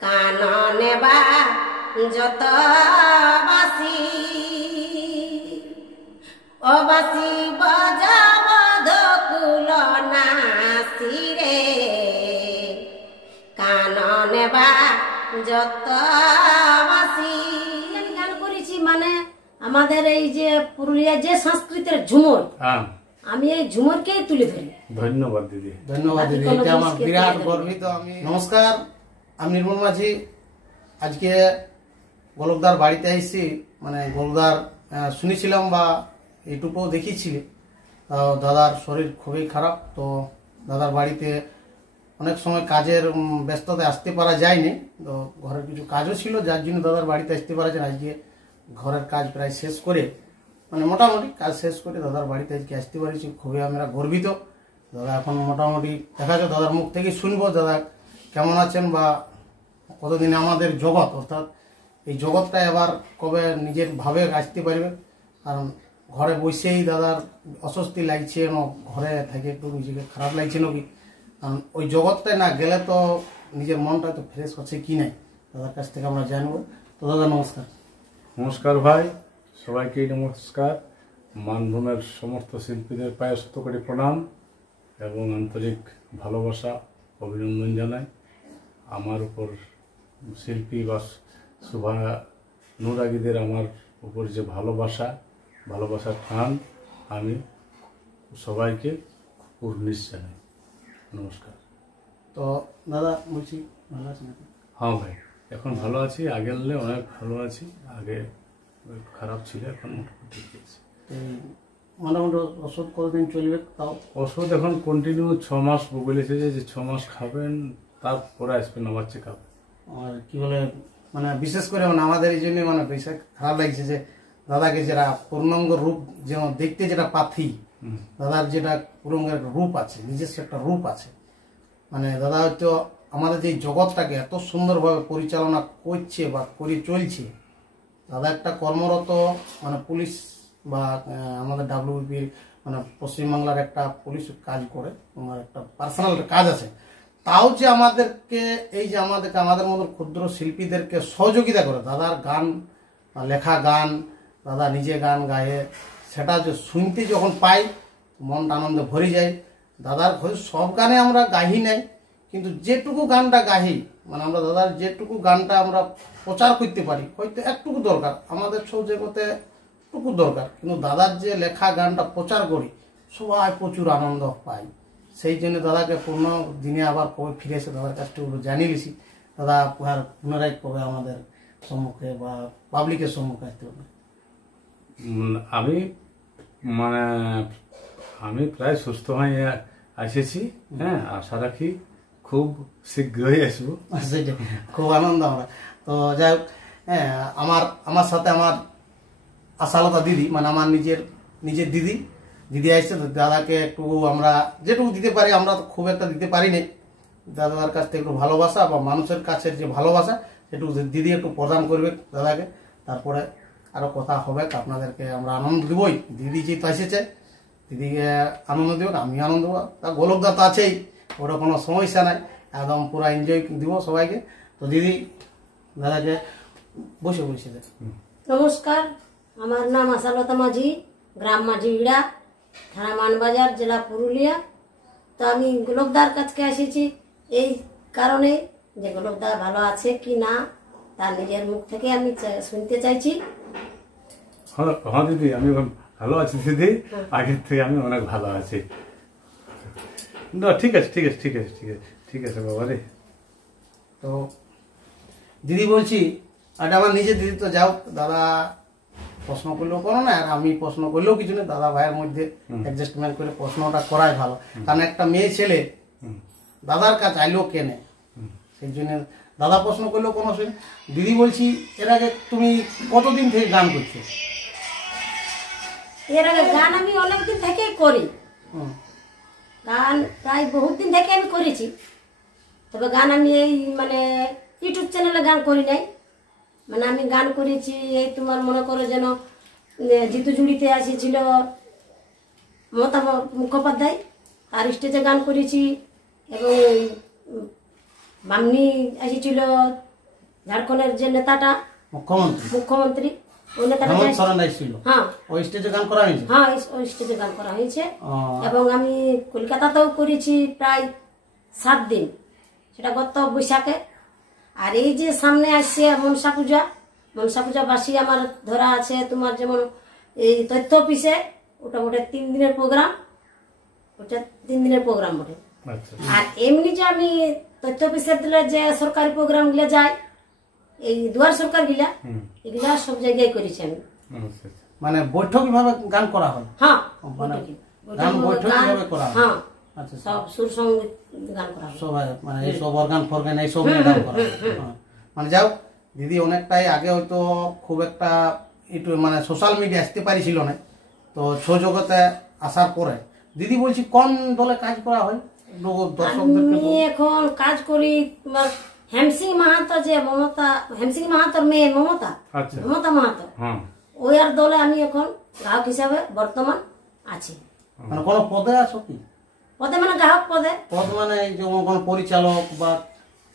কাননে বা যত বাসি ও বাসি বাজাব ধকুল নাসি রে কাননে বা যত বাসি। আমি গান করেছি মানে আমাদের এই যে পুরুলিয়ার যে সংস্কৃতির ঝুমুর, আমি এই ঝুমুরকেই তুলে ধরি। ধন্যবাদ দিদি, ধন্যবাদ দিদি, এটা আমার বিরাট গর্বিত আমি। নমস্কার, আমি নির্মল মাঝি। আজকে গোলকদার বাড়িতে এসেছি, মানে গোলকদার শুনেছিলাম বা ইউটিউবেও দেখিয়েছিলে, দাদার শরীর খুবই খারাপ। তো দাদার বাড়িতে অনেক সময় কাজের ব্যস্ততায় আসতে পারা যায়নি, তো ঘরের কিছু কাজও ছিল যার জন্য দাদার বাড়িতে আসতে পারা যায়। আজকে ঘরের কাজ প্রায় শেষ করে, মানে মোটামুটি কাজ শেষ করে দাদার বাড়িতে আজকে আসতে পারছি, খুবই আমরা গর্বিত। দাদা এখন মোটামুটি দেখা যায় দাদার মুখ থেকে শুনবো দাদা কেমন আছেন বা কতদিনে আমাদের জগৎ, অর্থাৎ এই জগৎটা এবার কবে নিজের ভাবে আসতে পারবে। কারণ ঘরে বসেই দাদার অস্বস্তি লাগছে, ঘরে থেকে একটু নিজেকে খারাপ লাগছে নাকি, কারণ ওই জগৎটায় না গেলে তো নিজের মনটা তো ফ্রেশ হচ্ছে কি নাই, দাদার কাছ থেকে আমরা জানবো। তো দাদা নমস্কার। নমস্কার ভাই, সবাইকে নমস্কার। মানভূমের সমস্ত শিল্পীদের পায়ে শত কোটি প্রণাম এবং আন্তরিক ভালোবাসা অভিনন্দন জানাই। আমার উপর শিল্পী বা শুভা নুরাগীদের আমার উপর যে ভালোবাসার টান, আমি সবাইকে উর্নিশ জানাই। নমস্কার। তো দাদা বলছি ভালো আছেন? হ্যাঁ ভাই, এখন ভালো আছি, আগের অনেক ভালো আছি। আগে খারাপ ছিল, এখন মোটামুটি ঠিক আছে। মোটামুটি ওষুধ কতদিন চলবে? তাও ওষুধ এখন কন্টিনিউ 6 মাস বলেছে যে 6 মাস খাবেন, তারপরে আসবেন আমার চেক আপ। আর কি বলে, মানে বিশেষ করে মানে আমাদের এই জন্য মানে বেশি খারাপ লাগছে যে দাদাকে যেটা পূর্ণাঙ্গ রূপ, যেমন দেখতে যেটা পাথি, দাদার যেটা পূর্ণাঙ্গ রূপ আছে, নিজস্ব একটা রূপ আছে। মানে দাদা হয়তো আমাদের যে জগৎটাকে এত সুন্দরভাবে পরিচালনা করছে বা করে চলছে। দাদা একটা কর্মরত মানে পুলিশ বা আমাদের ডাব্লিউবিপির মানে পশ্চিমবাংলার একটা পুলিশ কাজ করে, আমার একটা পার্সোনাল কাজ আছে। তাও যে আমাদেরকে এই যে আমাদের মতো ক্ষুদ্র শিল্পীদেরকে সহযোগিতা করে, দাদার গান লেখা গান, দাদা নিজে গান গায়ে, সেটা যে শুনতে যখন পাই মনটা আনন্দে ভরে যায়। দাদার সব গানে আমরা গাহি নাই, কিন্তু যেটুকু গানটা গাহি, মানে আমরা দাদার যেটুকু গানটা আমরা প্রচার করতে পারি, হয়তো একটুকু দরকার আমাদের সব জগতে, টুকু দরকার, কিন্তু দাদার যে লেখা গানটা প্রচার করি সবাই প্রচুর আনন্দ পাই। সেই জন্য দাদাকে পূর্ণ দিনে আবার কবে ফিরে এসে দাদার কাছ থেকে জানিয়ে নিছি, দাদা আর পুনরায় কবে আমাদের সম্মুখে বা পাবলিকের সম্মুখে আসতে হবে। আমি প্রায় সুস্থ হয়ে এসেছি, হ্যাঁ, আশা রাখি খুব শীঘ্রই আসবো। সেটা খুব আনন্দ আমরা। তো যাই হোক, হ্যাঁ, আমার সাথে আমার আশালতা দিদি, মানে আমার নিজের দিদি আসছে। দাদাকে একটু আমরা যেটুকু দিতে পারি, আমরা তো খুব একটা দিতে পারি না, দাদার কাছ থেকে একটু ভালোবাসা বা মানুষের কাছে যে ভালোবাসা সেটুকু দিদি একটু প্রদান করবে দাদাকে। তারপরে আরো কথা হবে, আপনাদেরকে আমরা আনন্দ দিবই। দিদি যেহেতু এসেছে, দিদিকে আনন্দ দেব, আমি আনন্দ দেবো, তা গোলকদা তো আছেই, ওটা কোনো সমস্যা নাই, একদম পুরো এনজয় দিব সবাইকে। তো দিদি দাদাকে বসে বলছি। নমস্কার, আমার নাম আশালতা মাঝি, গ্রাম মাঝিবিড়া, থানা মানবাজার, জেলা পুরুলিয়া। তো আমি গোলকদার কাছকে এসেছি এই কারণে যে গোলকদা ভালো আছে কি না তার নিজের মুখ থেকে আমি শুনতে চাইছি। হ্যাঁ দিদি, আমি ভালো আছি দিদি, আগের থেকে আমি অনেক ভালো আছি। না ঠিক আছে বাবা রে। তো দিদি বলছি, আর আমার নিজের দিদি, তো যাও দাদা প্রশ্ন করলেও করো না, আর আমি প্রশ্ন করলেও কিছু না, দাদা ভাইয়ের মধ্যে অ্যাডজাস্টমেন্ট করে প্রশ্নটা করাই ভালো। কারণ একটা মেয়ে ছেলে দাদার কাছে আইলেও কেনে, সেই জন্য দাদা প্রশ্ন করলেও কোনো অসুবিধা। দিদি বলছি, এর আগে তুমি কতদিন থেকে গান করছো? এর আগে গান আমি অনেকদিন থেকেই করি, গান প্রায় বহুত দিন থেকে আমি করেছি। তবে গান আমি এই মানে ইউটিউব চ্যানেলে গান করি নাই, মানে আমি গান করেছি এই তোমার মনে করো যেন জিতু জুড়িতে আসেছিল মমতা মুখোপাধ্যায়, তার স্টেজে গান করেছি। এবং বামনি এসেছিল ঝাড়খণ্ডের যে নেতাটা মুখ্যমন্ত্রী ওই নেতাটা হেমন্ত সোরেন ছিল, হ্যাঁ ওই স্টেজে গান করা হয়েছে। হ্যাঁ ওই স্টেজে গান করা হয়েছে। এবং আমি কলকাতাতেও করেছি প্রায় 7 দিন, সেটা গত বৈশাখে। আর এই যে সামনে আসছে মনসা পূজা বাসী আমার ধরা আছে তোমার, যেমন এই তথ্য অফিসে ওটা বটে 3 দিনের প্রোগ্রাম, ওটা 3 দিনের প্রোগ্রাম বটে। আচ্ছা আর এমনি যে আমি তথ্য অফিসের দিলে যে সরকারি প্রোগ্রাম গুলা যায়, এই দুয়ার সরকার গিলা এগুলা সব জায়গায় করেছি আমি। আচ্ছা মানে বৈঠক ভাবে গান করা হয়। হ্যাঁ মানে বৈঠকি, বৈঠক ভাবে করা হয়। হ্যাঁ আচ্ছা সব সুর সঙ্গীত গান করা হয়। সবাই মানে এই সব অর্গান ফরগান এই সব নিয়ে গান করা হয়। হ্যাঁ। মানে যাও দিদি অনেকটাই আগে হয়তো খুব একটা একটু মানে সোশ্যাল মিডিয়া আসতে পারিছিল না, তো ছৌ জগতে আসার পরে দিদি বলছি কোন দলে কাজ করা হয় দর্শকদেরকে? আমি এখন কাজ করি তোমার হেমসিং মাহাতো, যে হেমসিং মাহাতোর মেয়ে মমতা আচ্ছা মাহাতো, হ্যাঁ ওই আর দলে আমি এখন গ্রাহক হিসাবে বর্তমান আছি। মানে কোনো পদে আছো কি? পদে মানে গ্রাহক পদে, পদ মানে এই যেমন কোনো পরিচালক বা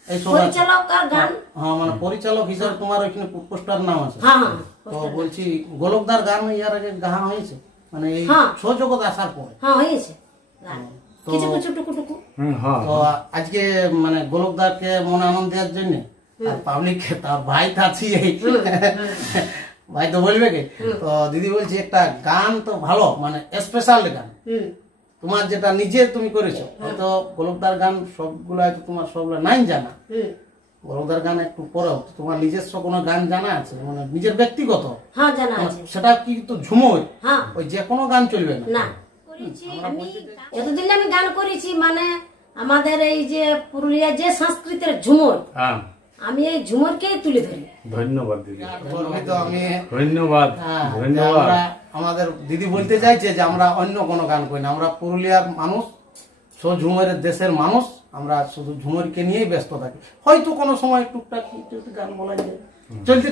এইসব আছে? পরিচালক আর গান। হ্যাঁ মানে পরিচালক হিসাবে তোমার ওইখানে পোস্টার নাম আছে। হ্যাঁ হ্যাঁ তো বলছি গোলকদার গান ইয়ার আগে গাহা হয়েছে মানে এই হ্যাঁ। ছৌ জগৎ আসার পরে? হ্যাঁ হয়েছে গান, তো- কিছু কিছু টুকু হ্যাঁ তো আজকে মানে গোলকদারকে মনে আনন্দ দেওয়ার জন্য আর পাবলিককে, তার ভাই তো আছি ভাই তো বলবে কি, তো দিদি বলছি একটা গান তো ভালো মানে স্পেশাল গান তোমার যেটা নিজে তুমি করেছো, হয়তো গোলকদার গান সবগুলো হয়তো তোমার সবগুলো নাই জানা, গোলকদার গান একটু পরেও তোমার নিজস্ব কোনো গান জানা আছে মানে নিজের ব্যক্তিগত? হ্যাঁ জানা আছে। সেটা কি তো ঝুমোর হ্যাঁ ওই যে কোনো গান চলবে না? না করেছি আমি, যতদিন আমি গান করেছি মানে আমাদের এই যে পুরুলিয়া যে সংস্কৃতির ঝুমুর, হ্যাঁ আমি এই ঝুমুরকেই তুলে ধরি। ধন্যবাদ দিদি, তো আমি ধন্যবাদ হ্যাঁ, যে ধন্যবাদ। আমরা আমাদের দিদি বলতে চাইছে যে আমরা অন্য কোনো গান করি না, আমরা পুরুলিয়ার মানুষ, ঝুমুরের দেশের মানুষ, আমরা শুধু ঝুমুরকে নিয়েই ব্যস্ত থাকি। হয়তো কোনো সময় টুকটাক একটু একটু গান বলা যায় চলতে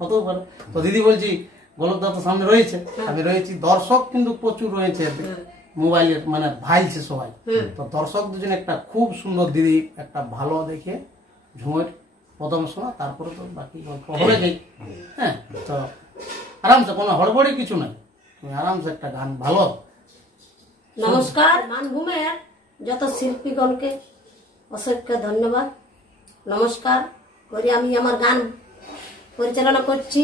হতেও পারে। তো দিদি বলছি গোলকদা তো সামনে রয়েছে, আমি রয়েছি, দর্শক কিন্তু প্রচুর রয়েছে মোবাইলের মানে ভাইছে সবাই। তো দর্শকদের জন্য একটা খুব সুন্দর দিদি একটা ভালো দেখে ঝুমুর প্রথম শোনা, তারপরে তো বাকি গল্প হবে যাই। হ্যাঁ তো আরামসে, কোনো হড়বড়ি কিছু নাই, তুমি আরামসে একটা গান ভালো। নমস্কার, মানভূমের যত শিল্পীগণকে অসংখ্য ধন্যবাদ নমস্কার করি। আমি আমার গান পরিচালনা করছি।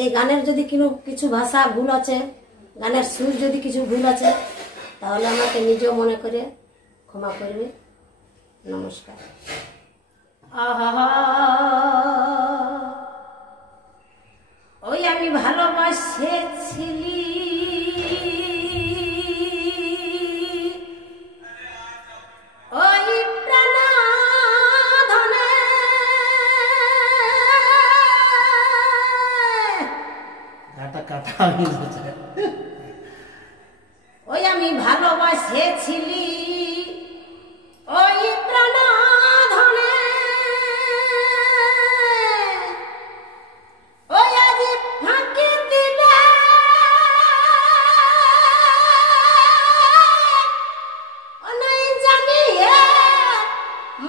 এই গানের যদি কিছু ভাষা ভুল আছে, গানের সুর যদি কিছু ভুল আছে, তাহলে আমাকে নিজেও মনে করে ক্ষমা করবে। নমস্কার। আহা ওই আমি ভালোবাসেছিলি ওই প্রাণধনে, ওই আমি ভালোবাসেছিলি ওই প্রাণধনে, ওই আজ ফাঁকি দিবে অনেক জানিয়ে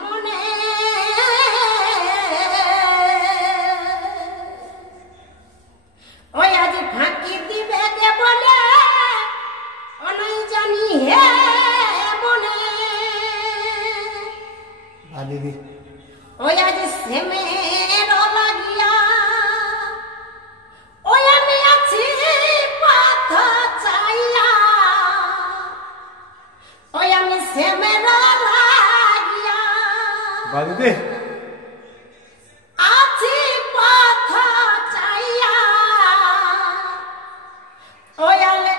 মনে, ওই আজ ফাঁকি দিবে কে বলে অনেক জানিয়ে মনে, দিদি ওই আজ সেমের লাগিয়া ওই আমি আছি পথ চাইয়া, ওই আমি সেমের লাগিয়া বাহ দিদি, আছি পথ চাইয়া, ওই আলে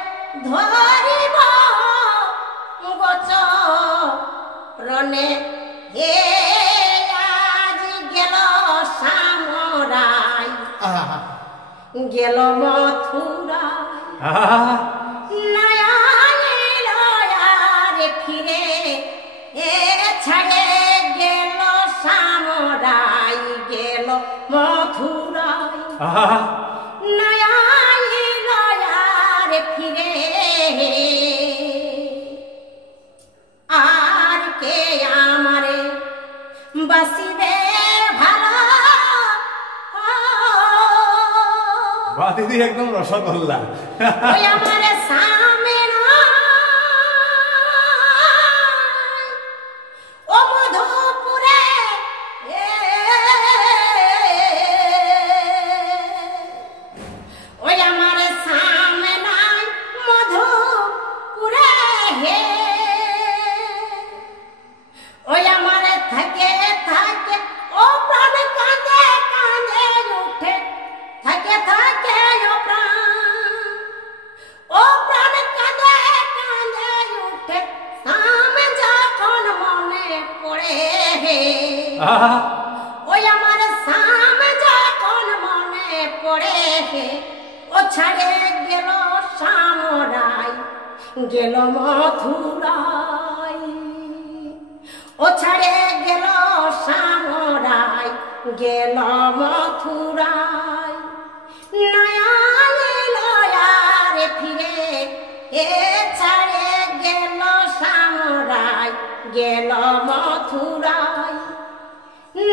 ধরিব গছ রনে হে আজ গেল সামরাই, গেল মথুরাই, আহা, নয়ারে ফিরে এ ছাড়ে গেল সামরাই, গেল মথুরাই, আহা, নয়ারে ফিরে আর কে আমারে বাসিবে ভালো বাহ দিদি একদম রসগোল্লা। ওই আমার সামনে নাই, ও মধুপুরে ওই আমার সামনে নাই মধুপুরে হে, ওই আমার থাকে থাকে ও প্রাণ কাঁদে কাঁদে উঠে, থাকে থাকে ও প্রাণ, ও প্রাণ কাঁদে কাঁদে উঠে, সামনে যখন মনে পড়ে হে, আহা, ওই আমার সামনে যখন মনে পড়ে হে, ও ছাড়ে গেল সামরাই গেল মথুরাই, ও ছাড়ে গেল সামরাই গেল মথুরাই, নয়া লয়ার ফিরে এ ছাড়ে গেল সামরাই গেল মথুরাই,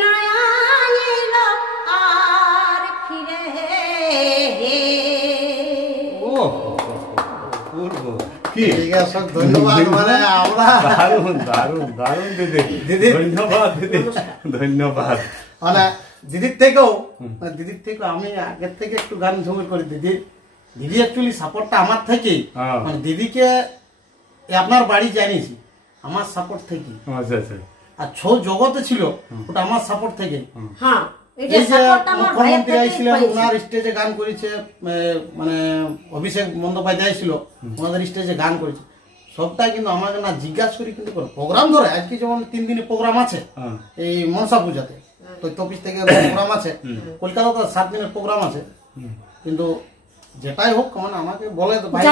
নয়া আর ফিরে ও পূর্ব কি ঠিক আছে, ধন্যবাদ। মানে আমরা দারুণ দারুণ দারুণ দিদি, দিদি। ধন্যবাদ দিদি, ধন্যবাদ। মানে দিদির থেকেও আমি আগের থেকে একটু গান ঝুমুর করি। দিদি অ্যাকচুয়ালি সাপোর্টটা আমার থেকেই, হ্যাঁ। মানে দিদিকে আপনার বাড়ি জানিয়েছি আমার সাপোর্ট থেকেই, আচ্ছা আচ্ছা, আর ছৌ জগতে ছিল ওটা আমার সাপোর্ট থেকেই। হ্যাঁ, এই যে মুখ্যমন্ত্রী আইছিলেন, ওনার স্টেজে গান করেছে, মানে অভিষেক বন্দ্যোপাধ্যায় ছিল, ওনাদের স্টেজে গান করেছে, সবটাই কিন্তু আমাকে না জিজ্ঞাসা করি কিন্তু প্রোগ্রাম ধরে। আজকে যেমন 3 দিনের প্রোগ্রাম আছে হ্যাঁ। এই মনসা পূজাতে, তথ্য অফিস থেকে প্রোগ্রাম আছে, কলকাতাতে 7 দিনের প্রোগ্রাম আছে, কিন্তু যেটাই হোক মানে আমাকে বলে তো ভাই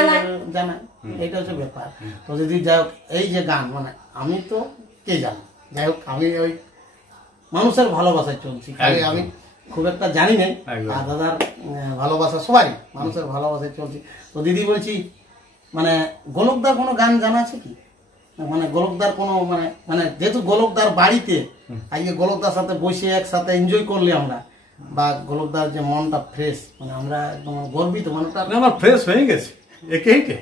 জানায়, এইটা হচ্ছে ব্যাপার। তো যদি যাই হোক এই যে গান, মানে আমি তো কে জানি, যাই হোক আমি ওই মানুষের ভালোবাসায় চলছি, খালি আমি খুব একটা জানি নাই। একদম। আর দাদার ভালোবাসা, সবাই মানুষের ভালোবাসায় চলছি। তো দিদি বলছি, মানে গোলকদার কোনো গান জানা আছে কি? মানে গোলকদার কোনো মানে মানে যেহেতু গোলকদার বাড়িতে আজকে গোলকদার সাথে বসে একসাথে এনজয় করলে আমরা, বা গোলকদার যে মনটা ফ্রেশ, মানে আমরা একদম গর্বিত, মানে না, আমার ফ্রেশ হয়ে গেছে একেইটে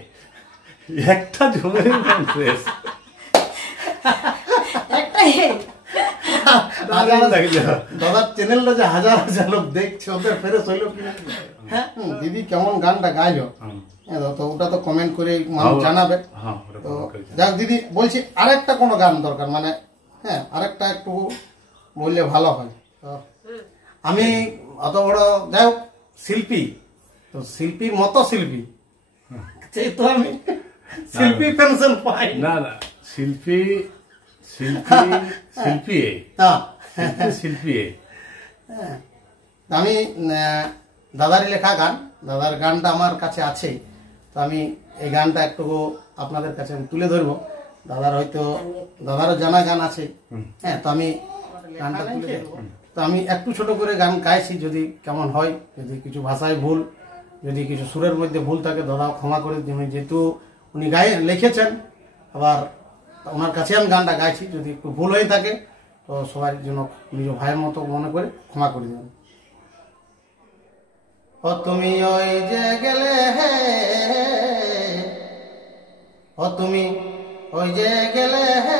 একটা ঝুমের ফ্রেশ। দাদার চ্যানেলটা যে হাজার হাজার লোক দেখছে, ওদের ফেরত হইলো কিনা। হ্যাঁ, দিদি কেমন গানটা গাইলো, তো ওটা তো কমেন্ট করে মানুষ জানাবে। তো যাক দিদি, বলছি আরেকটা কোনো গান দরকার, মানে হ্যাঁ আরেকটা একটু বললে ভালো হয়। তো আমি অত বড় যাই হোক শিল্পী, তো শিল্পীর মতো শিল্পী, তো আমি শিল্পী পেনশন পাই না না, শিল্পী শিল্পী শিল্পী হ্যাঁ। শিল্পী আমি দাদারই লেখা গান, দাদার গানটা আমার কাছে আছে, তো আমি এই গানটা একটু আপনাদের কাছে আমি তুলে ধরবো। দাদারও জানা গান আছে, হ্যাঁ, তো আমি গানটা তুলে ধরবো। তো আমি একটু ছোট করে গান গাইছি, যদি কেমন হয়, যদি কিছু ভাষায় ভুল, যদি কিছু সুরের মধ্যে ভুল থাকে দাদাও ক্ষমা করে দেবেন, যেহেতু উনি লিখেছেন, আবার ওনার কাছে আমি গানটা গাইছি, যদি একটু ভুল হয়ে থাকে তো সবাই যেন নিজ ভাইয়ের মতো মনে করে ক্ষমা করে দেবেন। ও তুমি ওই যে গেলে হে, ও তুমি ওই যে গেলে হে,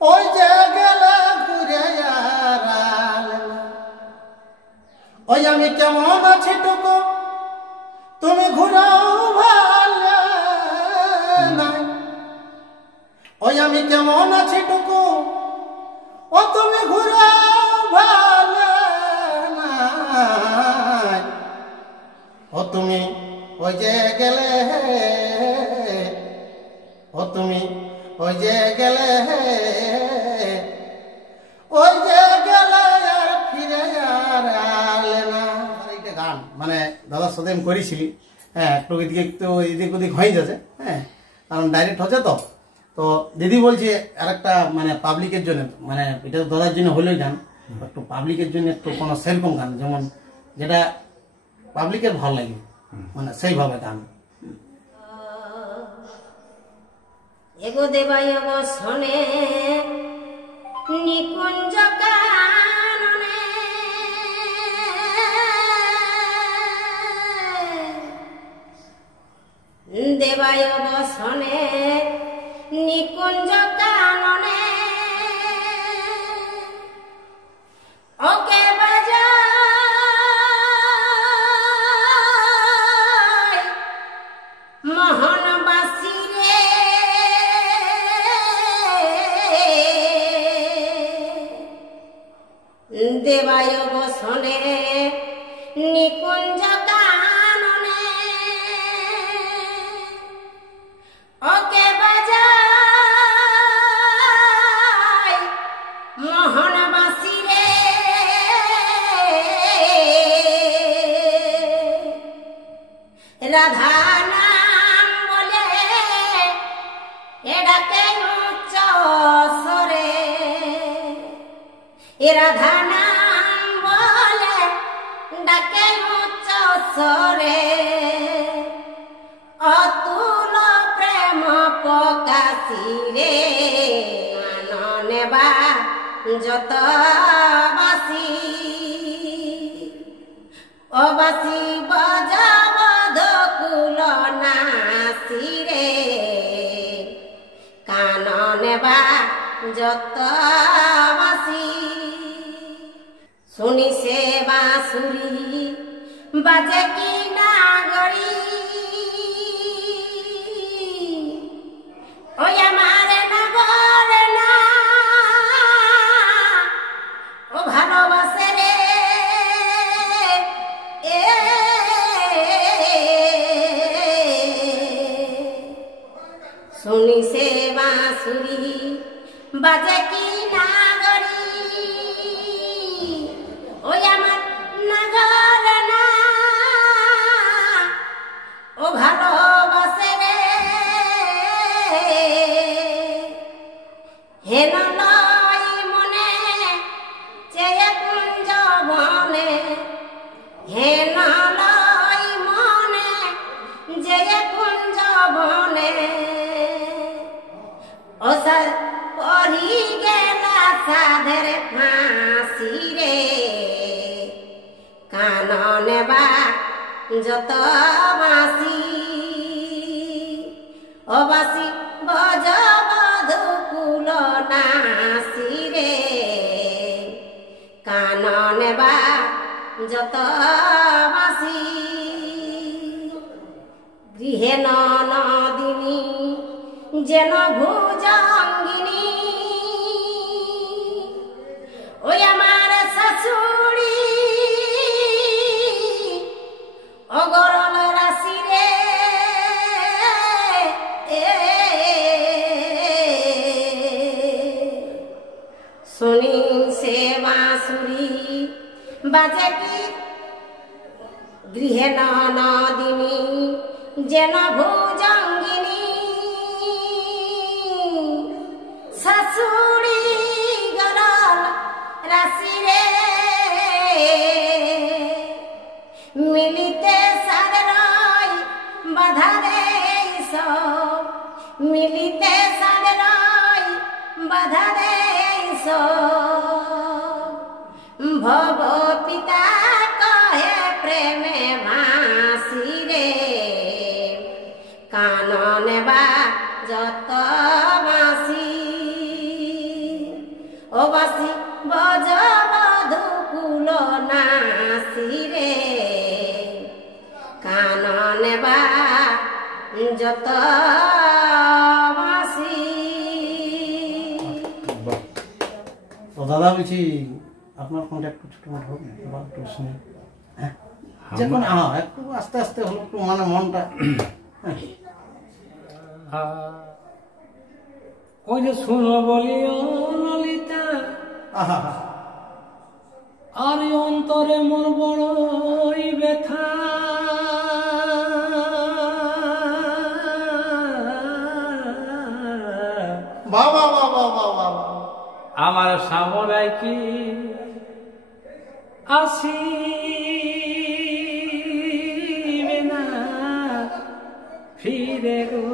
ওই যে গেলে ঘুরে আর ওই আমি কেমন আছি টুকু তুমি ঘুরাও ভালো নাই, ওই আমি কেমন আছি টুকু ও তুমি ঘুরাও ভালো নাই, ও তুমি ওই যে গেলে, ও তুমি ওই যে গেলে, ওই যে গেলে আর ফিরে আর আলে না। এইটা গান মানে দাদার সাথে আমি করেছিলি, হ্যাঁ, একটু এদিকে একটু এদিক ওদিক হয়ে যাচ্ছে, হ্যাঁ, কারণ ডাইরেক্ট হচ্ছে তো। তো দিদি বলছে আরেকটা মানে পাবলিকের জন্য, মানে এটা দাদার জন্য হলেই গান, একটু পাবলিকের জন্য একটু কোনো সেরকম গান, যেমন যেটা পাবলিকের ভালো লাগে, মানে সেইভাবে গান। এগো দেবাই গো শোনে নিকুঞ্জ কাননে দেবায় বসনে নিকুঞ্জ কাননে ওকে বাজায় মোহনবাসী রে দেবায় বসনে নিকুঞ্জ কাননে ওকে বাজায় মোহনবাসী রে রাধা নাম বলে এডাকে উচ্চ স্বরে রাধা নাম বলে ডাকে উচ্চ স্বরে অতুল প্রেম প্রকাশী রে নেবা যত বাসি অবাসি বজাবধ কুল নাসি রে কান নেবা যত বাসি শুনি সে বাঁশুরি বাজে কি নাগরি ওই আমার নগর না ও ভালোবাসে রে শুনি সে বাঁশুরি বাজে কি নাগরি ওই আমার নগর না ও ভালোবাসে রে হেন লয় মনে চেয়ে কুঞ্জ বনে হেন লয় মনে চেয়ে কুঞ্জ বনে ও সার পরি গেলা সাধের ফাঁসি রে কান নেবা যত বাঁশি ও বাঁশি বজবধূ কুল নাসি রে কান নেবা যত বাঁশি গৃহে নদিনী যেন ভুজঙ্গিনী ওই আমার শাশুড়ি অগরল রাশি রে শুনি সে বাঁশুরি বাজে কি গৃহে নদিনী যেন ভুজঙ্গিনী শাশুড়ি গরল রাশি রে মিলিতে সাদরই বাধা দেই সব মিলিতে সাদরই বাধা দেই সব ভব পিতা কহে প্রেমে ভাসি রে কান নেবা যত বাঁশি ও বাঁশি বজবধূ কুল নাসি রে কান নেবা যত বাঁশি। তো দাদা বলছি আপনার ফোনটা একটু ছোট মোটো হোক না বা একটু শুনে হ্যাঁ যে কোনো হ্যাঁ একটু আস্তে আস্তে হলো একটু মানে মনটা ওই যে শুনো বলি ও ললিতা আহা আর অন্তরে মোর বড়ই ব্যথা বাবা বাবা বাবা আমার সামরাই কি আসিবে না ফিরে গো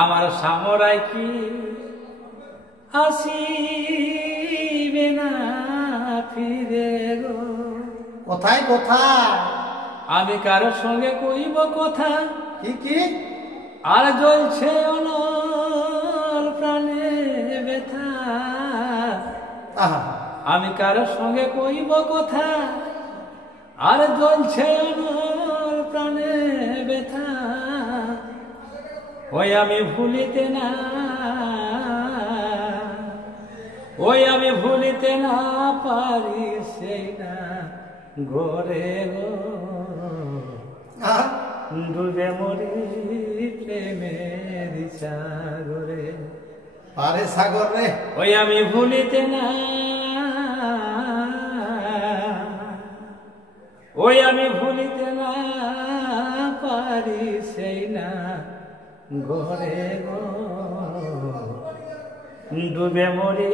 আমার সামরাই কি আসিবে না ফিরে গো কোথায় কোথায় আমি কারোর সঙ্গে কইব কথা, কি কি আর জ্বলছে অনল প্রাণে ব্যথা। আহা আমি কারোর সঙ্গে কইব কথা, আর জ্বলছে অনল প্রাণে ব্যথা। ওই আমি ভুলিতে না, ওই আমি ভুলিতে না পারি সেই না গোরে গো, আহা ডুবে মরি প্রেমের সাগরে। পারে সাগর রে। ওই আমি ভুলিতে না, ওই আমি ভুলিতে না পারি সেই না ঘরে গো, ডুবে মরি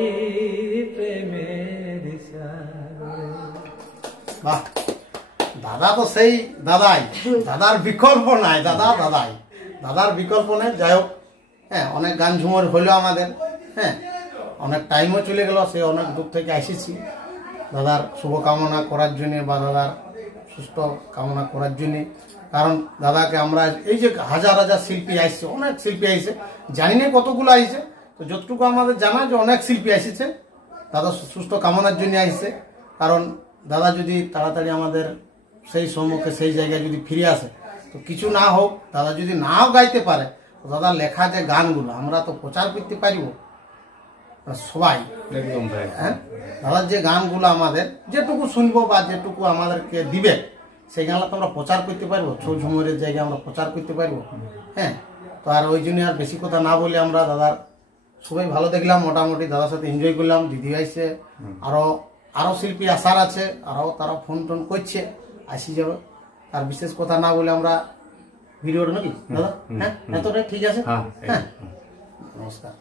প্রেমের সাগরে। বাহ, দাদা তো সেই দাদাই, দাদার বিকল্প নাই, দাদার বিকল্প নেই। যাই হোক, হ্যাঁ অনেক গান ঝুমর হইলো আমাদের, হ্যাঁ অনেক টাইমও চলে গেল, সে অনেক দূর থেকে এসেছি দাদার শুভকামনা করার জন্যে বা দাদার সুস্থ কামনা করার জন্যে। কারণ দাদাকে আমরা এই যে হাজার হাজার শিল্পী আসছে, অনেক শিল্পী আসছে, জানি না কতগুলো আসছে, তো যতটুকু আমাদের জানা যে অনেক শিল্পী এসেছে দাদা সুস্থ কামনার জন্য আসছে। কারণ দাদা যদি তাড়াতাড়ি আমাদের সেই সম্মুখে সেই জায়গায় যদি ফিরে আসে, তো কিছু না হোক, দাদা যদি নাও গাইতে পারে, তো দাদার লেখা যে গানগুলো আমরা তো প্রচার করতে পারবো সবাই। একদম তাই। হ্যাঁ, দাদার যে গানগুলো আমাদের যেটুকু শুনবো বা যেটুকু আমাদেরকে দিবে, সেই গানটা তো আমরা প্রচার করতে পারবো, ছৌ ঝুমুরের জায়গায় আমরা প্রচার করতে পারবো। হ্যাঁ, তো আর ওই জন্য আর বেশি কথা না বলে আমরা দাদার সবাই ভালো দেখলাম, মোটামুটি দাদার সাথে এনজয় করলাম। দিদি আইসে, আরো শিল্পী আসার আছে, আরো তারা ফোন টোন করছে, আসি যাবে। আর বিশেষ কথা না বলে আমরা ভিডিওটা নাকি দাদা, হ্যাঁ এতটাই ঠিক আছে। হ্যাঁ, হ্যাঁ, নমস্কার।